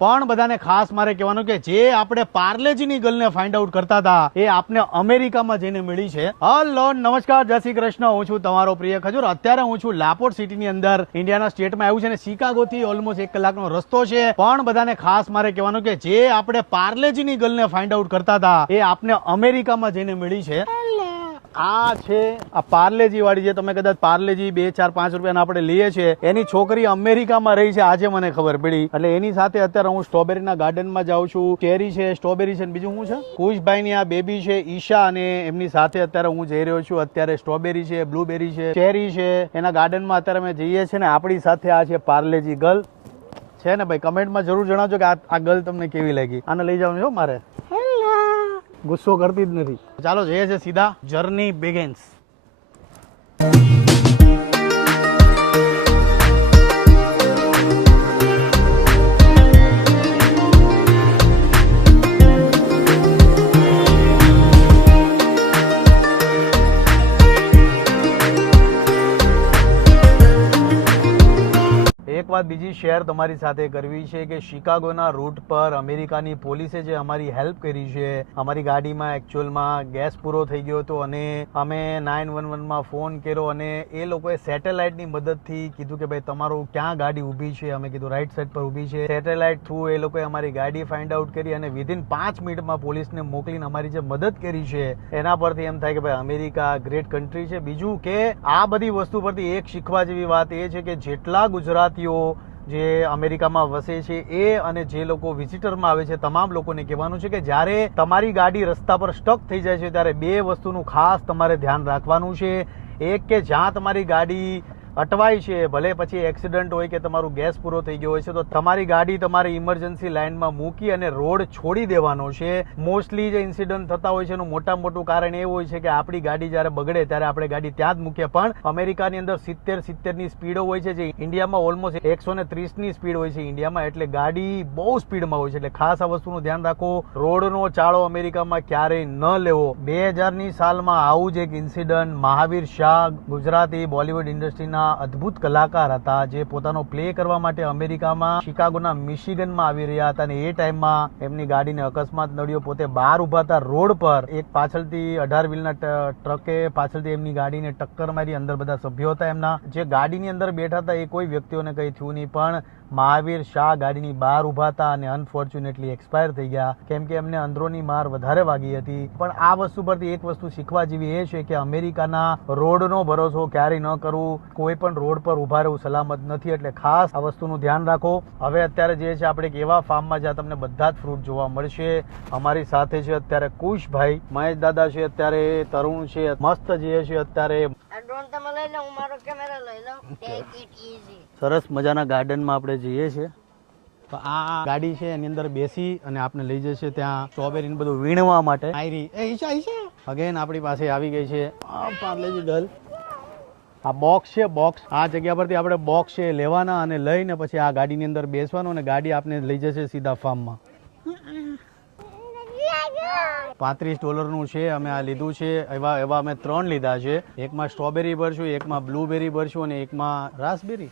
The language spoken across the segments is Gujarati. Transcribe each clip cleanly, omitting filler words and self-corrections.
પણ બધાને ખાસ મારે કહેવાનું કે જે આપણે પાર્લેજીની ગર્લને ફાઇન્ડ આઉટ કરતા હતા એ આપને અમેરિકામાં જઈને મળી છે. હલો નમસ્કાર, જય શ્રી કૃષ્ણ. હું છું તમારો પ્રિય ખજૂર. અત્યારે હું છું લાપોર્ટ સિટીની અંદર, ઇન્ડિયાના સ્ટેટમાં આવ્યું છે અને શિકાગોથી ઓલમોસ્ટ 1 કલાકનો રસ્તો છે. પણ બધાને ખાસ મારે કહેવાનું કે જે આપણે પાર્લેજીની ગર્લને ફાઇન્ડ આઉટ કરતા હતા એ આપને અમેરિકામાં જઈને મળી છે. આ છે આ પાર્લેજી વાળી, જે તમે કદાચ પાર્લેજી 2, 4, 5 રૂપિયાના આપણે લઈએ છીએ, એની છોકરી અમેરિકામાં રહી છે. આજે મને ખબર પડી. એટલે એની સાથે અત્યારે હું સ્ટ્રોબેરીના ગાર્ડનમાં જાઉં છું. ચેરી છે, સ્ટ્રોબેરી છે, બીજું શું છે, કુશભાઈની આ બેબી છે ઈશા, અને એમની સાથે અત્યારે હું જઈ રહ્યો છું. અત્યારે સ્ટ્રોબેરી છે, બ્લુબેરી છે, ચેરી છે, એના ગાર્ડનમાં અત્યારે અમે જઈએ છીએ ને આપણી સાથે આ છે પાર્લેજી ગર્લ છે ને ભાઈ. કમેન્ટમાં જરૂર જણાવજો કે આ ગર્લ તમને કેવી લાગી. આને લઈ જવાનું છો મારે, ગુસ્સો કરતી જ નથી. ચાલો જઈએ છે સીધા. Journey begins. એક વાત બીજી શેર તમારી સાથે કરવી છે કે શિકાગોના રૂટ પર અમેરિકાની પોલીસે જે અમારી હેલ્પ કરી છે, અમારી ગાડીમાં એકચ્યુઅલમાં ગેસ પૂરો થઈ ગયો હતો અને અમે 911માં ફોન કર્યો અને એ લોકોએ સેટેલાઇટની મદદથી કીધું કે ભાઈ તમારું ક્યાં ગાડી ઊભી છે. અમે કીધું રાઈટ સાઈડ પર ઊભી છે. સેટેલાઇટ થ્રુ એ લોકોએ અમારી ગાડી ફાઇન્ડ આઉટ કરી અને વિધિન 5 મિનિટમાં પોલીસને મોકલીને અમારી જે મદદ કરી છે એના પરથી એમ થાય કે ભાઈ અમેરિકા ગ્રેટ કન્ટ્રી છે. બીજું કે આ બધી વસ્તુ પરથી એક શીખવા જેવી વાત એ છે કે જેટલા ગુજરાતીઓ જે અમેરિકામાં વસે છે એ અને જે લોકો વિઝિટરમાં આવે છે તમામ લોકોને કહેવાનું છે કે જ્યારે તમારી ગાડી રસ્તા પર સ્ટક થઈ જાય છે ત્યારે 2 વસ્તુનું ખાસ તમારે ધ્યાન રાખવાનું છે. એક કે જ્યાં તમારી ગાડી અટવાય છે, ભલે પછી એક્સિડન્ટ હોય કે તમારું ગેસ પૂરો થઈ ગયો હોય છે, તો તમારી ગાડી તમારી ઇમરજન્સી લાઇનમાં મૂકી અને રોડ છોડી દેવાનો છે. મોસ્ટલી જે ઇન્સિડન્ટ થતા હોય છે એનું મોટું કારણ એ હોય છે કે આપણી ગાડી જ્યારે બગડે ત્યારે આપણે ગાડી ત્યાં જ મૂકીએ. પણ અમેરિકાની અંદર 70-70ની સ્પીડો હોય છે, જે ઇન્ડિયામાં ઓલમોસ્ટ 130ની સ્પીડ હોય છે ઇન્ડિયામાં. એટલે ગાડી બહુ સ્પીડમાં હોય છે. એટલે ખાસ આ વસ્તુનું ધ્યાન રાખો. રોડનો ચાળો અમેરિકામાં ક્યારેય ન લેવો. 2000ની સાલમાં આવું જ એક ઇન્સિડન્ટ, મહાવીર શાહ ગુજરાતી બોલિવૂડ ઇન્ડસ્ટ્રીના અદ્ભુત કલાકાર હતા, જે પોતાનો પ્લે કરવા માટે અમેરિકામાં શિકાગોના મિશિગનમાં આવી રહ્યા હતા અને એ ટાઈમમાં એમની ગાડીને અકસ્માત નડ્યો. પોતે બહાર ઉભા હતા રોડ પર, એક પાછળથી 18 વ્હીલના ટ્રકે પાછળથી એમની ગાડીને ટક્કર મારી. અંદર બધા સભ્યો હતા એમના, જે ગાડીની અંદર બેઠા હતા એ કોઈ વ્યક્તિઓને કંઈ થયું નહીં, પણ મહાવીર શાહ ગાડીની બહાર ઉભા હતા અને અનફોર્ચ્યુનેટલી એક્સપાયર થઈ ગયા, કેમ કે એમને અંદરોની માર વધારે વાગી હતી. પણ આ વસ્તુ પરથી એક વસ્તુ શીખવા જેવી એ છે કે અમેરિકાના રોડનો ભરોસો ક્યારેય ન કરવું. કોઈ પણ રોડ પર ઉભા રહેવું સલામત નથી. એટલે ખાસ આ વસ્તુનું ધ્યાન રાખો. હવે અત્યારે જે છે આપણે એક એવા ફાર્મમાં જ્યાં તમને બધા જ ફ્રૂટ જોવા મળશે. અમારી સાથે છે અત્યારે કુશભાઈ, મહેશ દાદા છે અત્યારે, તરુણ છે, મસ્ત જે છે અત્યારે. સરસ મજાના ગાર્ડનમાં આપણે જઈએ છીએ. તો આ ગાડી છે એની અંદર બેસી અને આપણે લઈ જશે ત્યાં સ્ટ્રોબેરી ને બધું વીણવા માટે. અગેન આપણી પાસે આવી ગઈ છે પાર્લેજી ગર્લ. આ બોક્સ છે, બોક્સ આ જગ્યા પરથી આપણે બોક્સ છે લેવાના અને લઈને પછી આ ગાડીની અંદર બેસવાનું અને ગાડી આપણે લઈ જશે સીધા ફાર્મમાં. $35 છે. અમે આ લીધું છે. એવા અમે 3 લીધા છે. એકમાં સ્ટ્રોબેરી ભરશું, એકમાં બ્લુબેરી ભરશું અને એકમાં રાસબેરી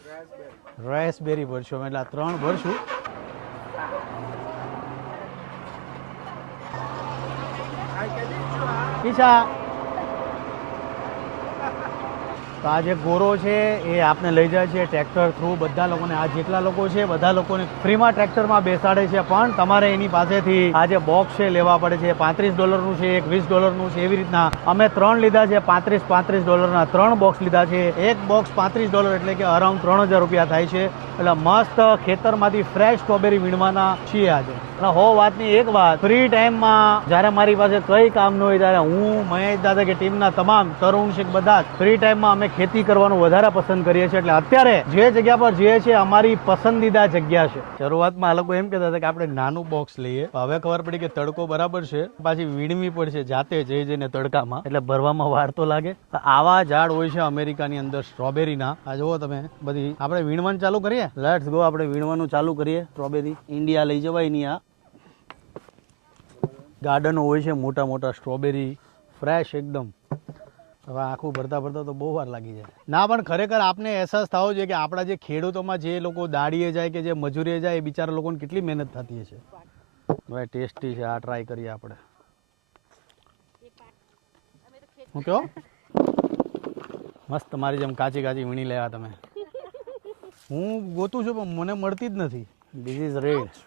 ભરશું. એટલે આ 3 ભરશું. ઈચ્છા તો આ જે ગોરો છે એ આપને લઈ જાય છે ટ્રેક્ટર થ્રુ. બધા લોકોને, આ જેટલા લોકો છે બધા લોકોને ફ્રીમાં ટ્રેક્ટરમાં બેસાડે છે. પણ તમારે એની પાસેથી આ જે બોક્સ છે લેવા પડે છે. $35 છે, એક $20 છે. એવી રીતના અમે 3 લીધા છે. $35 3 બોક્સ લીધા છે. એક બોક્સ $35 એટલે કે અરાઉન્ડ 3000 રૂપિયા થાય છે. એટલે મસ્ત ખેતરમાંથી ફ્રેશ સ્ટ્રોબેરી વીણવાના છીએ આજે. અને વાતની એક વાત, ફ્રી ટાઈમમાં જ્યારે મારી પાસે કઈ કામ ન હોય ત્યારે હું, મહેશ દાદા કે ટીમના તમામ તરુણ છે બધા જ ફ્રી ટાઈમમાં અમે ખેતી કરવાનું વધારે પસંદ કરીએ છીએ. એટલે અત્યારે જે જગ્યા પર જઈએ છીએ અમારી પસંદીદા જગ્યા છે. શરૂઆતમાં આ લોકો એમ કહેતા હતા કે આપણે નાનું બોક્સ લઈએ. હવે ખબર પડી કે તડકો બરાબર છે, પાછી વીણવી પડશે જાતે જઈને તડકામાં, એટલે ભરવામાં વાર તો લાગે. આવા ઝાડ હોય છે અમેરિકાની અંદર સ્ટ્રોબેરીના. આ જુઓ તમે, બધી આપણે વીણવાનું ચાલુ કરીએ. લેટ્સ ગો, આપણે વીણવાનું ચાલુ કરીએ. સ્ટ્રોબેરી ઇન્ડિયા લઈ જવાય નહીં. આ ગાર્ડનો હોય છે મોટા સ્ટ્રોબેરી, ફ્રેશ એકદમ. હવે આખું ભરતા ભરતા તો બહુ વાર લાગી જાય. ના પણ ખરેખર આપને અહેસાસ થવો જોઈએ કે આપણા જે ખેડૂતોમાં જે લોકો દાડીએ જાય કે જે મજૂરીએ જાય એ બિચારા લોકોને કેટલી મહેનત થતી હશે. ભાઈ ટેસ્ટી છે, આ ટ્રાય કરીએ આપણે. હું કહો મસ્ત મારી જેમ કાચી કાચી વીણી લેવા તમે. હું ગોતું છું પણ મને મળતી જ નથી. ધીસ ઇઝ રેડ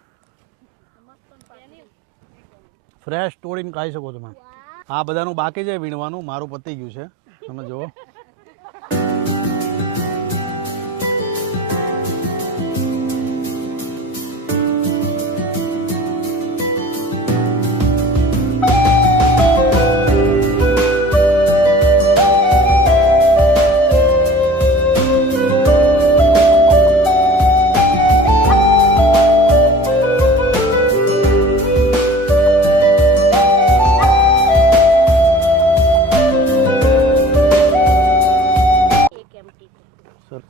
ફ્રેશ તોડીને ખાઈ શકો તમે. આ બધાનું બાકી છે વીણવાનું, મારું પતી ગયું છે. તમે જુઓ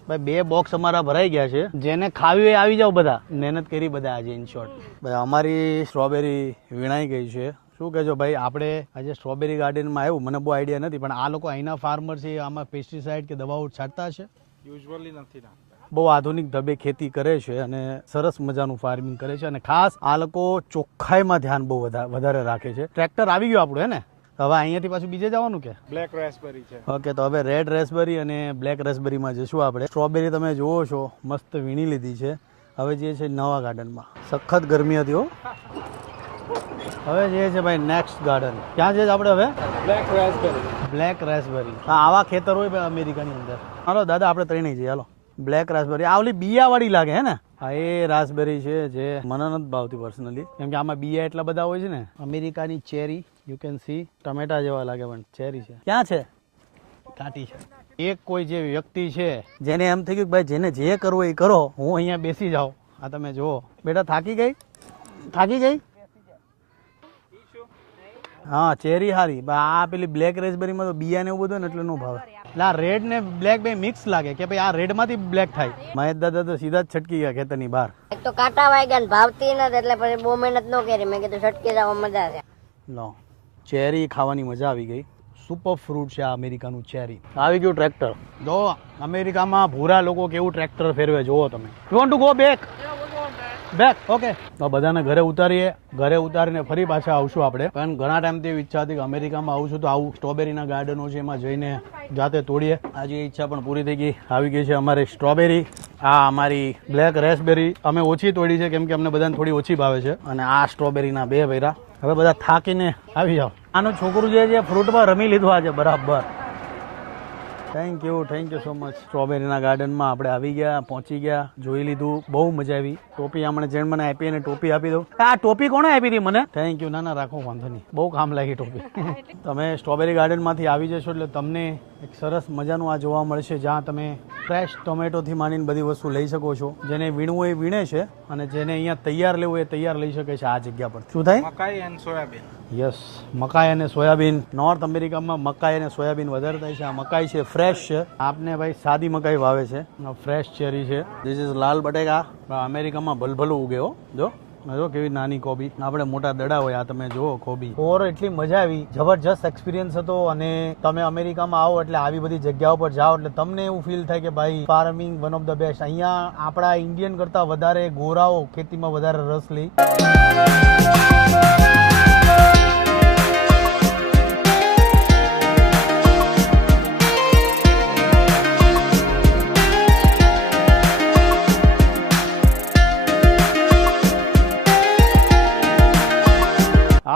ભાઈ 2 બોક્સ અમારા ભરાઈ ગયા છે. જેને ખાવી હોય આવી જાવ, બધા મહેનત કરી બધા આજે. ઇન શોર્ટ ભાઈ અમારી સ્ટ્રોબેરી વીણાઈ ગઈ છે. શું કહેજો ભાઈ, આપણે આજે સ્ટ્રોબેરી ગાર્ડનમાં આવ્યું, મને બહુ આઈડિયા નથી, પણ આ લોકો અહીંના ફાર્મર છે, આમાં પેસ્ટિસાઇડ કે દવાઓ છાંટતા છે? યુઝ્યુઅલી નથી નાખતા. બહુ આધુનિક ઢબે ખેતી કરે છે અને સરસ મજાનું ફાર્મિંગ કરે છે. અને ખાસ આ લોકો ચોખ્ખાઈમાં ધ્યાન બહુ વધારે રાખે છે. ટ્રેક્ટર આવી ગયું આપણું, હે ને? હવે અહીંયાથી પાછું બીજે જવાનું કે? બ્લેક રેસબેરી છે. ઓકે, તો હવે રેડ રેસબેરી અને બ્લેક રેસબેરીમાં જઈશું આપણે. સ્ટ્રોબેરી તમે જુઓ છો મસ્ત વીણી લીધી છે. હવે જે છે નવા ગાર્ડનમાં. સખત ગરમી હતી હો. હવે જે છે ભાઈ નેક્સ્ટ ગાર્ડન. ક્યાં છે આપણે હવે? બ્લેક રેસબેરી. બ્લેક રેસબેરી. હા, આવા ખેતર હોય ભાઈ અમેરિકાની અંદર. હાલો દાદા, આપણે ત્રણેય જઈએ. હાલો. બ્લેક રાસબેરી, આ ઓલી બિયાવાળી લાગે હે ને? હા, એ રાસબેરી છે જે મને નથી ભાવતી પર્સનલી, કેમ કે આમાં બિયા એટલા બધા હોય છે ને. અમેરિકાની ચેરી, યુ કેન સી, ટમેટા જેવા લાગે પણ ચેરી છે. ક્યાં છે? કાટી છે. એક કોઈ જે વ્યક્તિ છે જેને એમ થઈ ગયું કે ભાઈ જેને જે કરવું એ કરો, હું અહીંયા બેસી જાઉં. આ તમે જુઓ. બેટા થાકી ગઈ? થાકી ગઈ? હા, ચેરી હારી. આ પેલી બ્લેક રેસબેરીમાં તો બિયા ને એવું બધું ને એટલે નો ભાવે. એટલે આ રેડ ને બ્લેક બે મિક્સ લાગે કે ભાઈ આ રેડ માંથી બ્લેક થાય. મહેશ દાદા તો સીધા જ છટકી ગયા ખેતરની બહાર. એક તો કાંટા વાગ્યા ને ભાવતી નથી, એટલે પછી બહુ મહેનત ન કરી. મેં કીધું છટકી જવા મજા છે. લો, ચેરી ખાવાની મજા આવી ગઈ. સુપર ફ્રૂટ છે આ અમેરિકાનું ચેરી. આવી ગયું ટ્રેક્ટર. જો અમેરિકામાં ભૂરા લોકો કેવું ટ્રેક્ટર ફેરવે જોવો તમે. You want to go back? Back, okay. તો બધાને ઘરે ઉતારીએ. ઘરે ઉતારીને ફરી પાછા આવશું આપણે. પણ ઘણા ટાઈમથી એવી ઈચ્છા હતી કે અમેરિકામાં આવશું તો આવું સ્ટ્રોબેરીના ગાર્ડનો છે એમાં જઈને જાતે તોડીએ. આજે એ ઈચ્છા પણ પૂરી થઈ ગઈ. આવી ગઈ છે અમારી સ્ટ્રોબેરી. આ અમારી બ્લેક રેસબેરી અમે ઓછી તોડી છે કેમ કે અમને બધાને થોડી ઓછી ભાવે છે. અને આ સ્ટ્રોબેરીના 2 ભર્યા. હવે બધા થાકીને આવી જાઓ. આનું છોકરું જે ફ્રૂટમાં રમી લીધું આજે બરાબર. Thank you so much. સ્ટ્રોબેરીના ગાર્ડનમાં આપણે આવી ગયા, પહોંચી ગયા, જોઈ લીધું, બહુ મજા આવી. ટોપી હમણાં જેણ મને આપી અને ટોપી આપી દઉં. આ ટોપી કોણે આપી હતી મને? Thank you. ના રાખો, વાંધો નહીં, બહુ કામ લાગી ટોપી. તમે સ્ટ્રોબેરી ગાર્ડનમાંથી આવી જશો એટલે તમને એક સરસ મજાનું આ જોવા મળશે, જ્યાં તમે ફ્રેશ ટોમેટોથી માંડીને બધી વસ્તુ લઈ શકો છો. જેને વીણવું એ વીણે છે અને જેને અહીંયા તૈયાર લેવું એ તૈયાર લઈ શકે છે આ જગ્યા પર. શું થાય? મકાઈ એન્ડ સોયાબીન. યસ, મકાઈ અને સોયાબીન. નોર્થ અમેરિકામાં મકાઈ અને સોયાબીન વધારે થાય છે. આ મકાઈ છે ફ્રેશ છે. આપને ભાઈ સાદી મકાઈ વાવે છે. ફ્રેશ ચેરી છે. ધીસ ઇઝ લાલ બટેકા. અમેરિકામાં ભલભલું ઉગે હો. જો કેવી નાની કોબી. આપણે મોટા દડા હોય. આ તમે જુઓ કોબી. ઓર એટલી મજા આવી, જબરજસ્ત એક્સપિરિયન્સ હતો. અને તમે અમેરિકામાં આવો એટલે આવી બધી જગ્યાઓ પર જાઓ એટલે તમને એવું ફીલ થાય કે ભાઈ farming one of the best. અહીંયા આપણા ઇન્ડિયન કરતા વધારે ગોરાઓ ખેતીમાં વધારે રસ લે.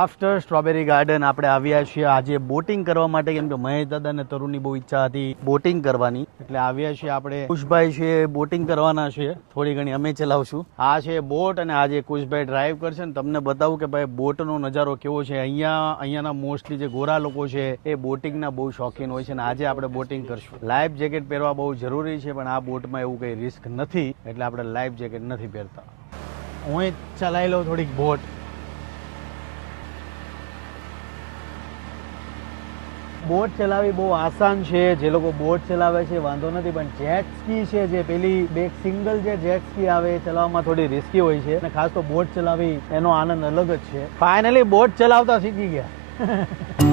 આફ્ટર સ્ટ્રોબેરી ગાર્ડન આપણે આવ્યા છીએ આજે બોટિંગ કરવા માટે, કેમ કે મહેશ દાદા અને તરુણની બહુ ઈચ્છા હતી બોટિંગ કરવાની, એટલે આવ્યા છીએ આપણે. કુશભાઈ છે બોટિંગ કરવાના છે, થોડી ઘણી અમે ચલાવશું. આ છે બોટ અને આજે કુશભાઈ ડ્રાઈવ કરશે ને તમને બતાવું કે ભાઈ બોટનો નજારો કેવો છે. અહીંયાના મોસ્ટલી જે ગોરા લોકો છે એ બોટિંગના બહુ શોખીન હોય છે અને આજે આપણે બોટિંગ કરશું. લાઈફ જેકેટ પહેરવા બહુ જરૂરી છે, પણ આ બોટમાં એવું કંઈ રિસ્ક નથી એટલે આપણે લાઈફ જેકેટ નથી પહેરતા. હું ચલાવી લઉં થોડીક બોટ. બોટ ચલાવવી બહુ આસાન છે. જે લોકો બોટ ચલાવે છે વાંધો નથી, પણ જેટ સ્કી છે જે પેલી બે સિંગલ જે જેટ સ્કી આવે એ ચલાવવામાં થોડી રિસ્કી હોય છે અને ખાસ તો બોટ ચલાવવી એનો આનંદ અલગ જ છે. ફાઇનલી બોટ ચલાવતા શીખી ગયા.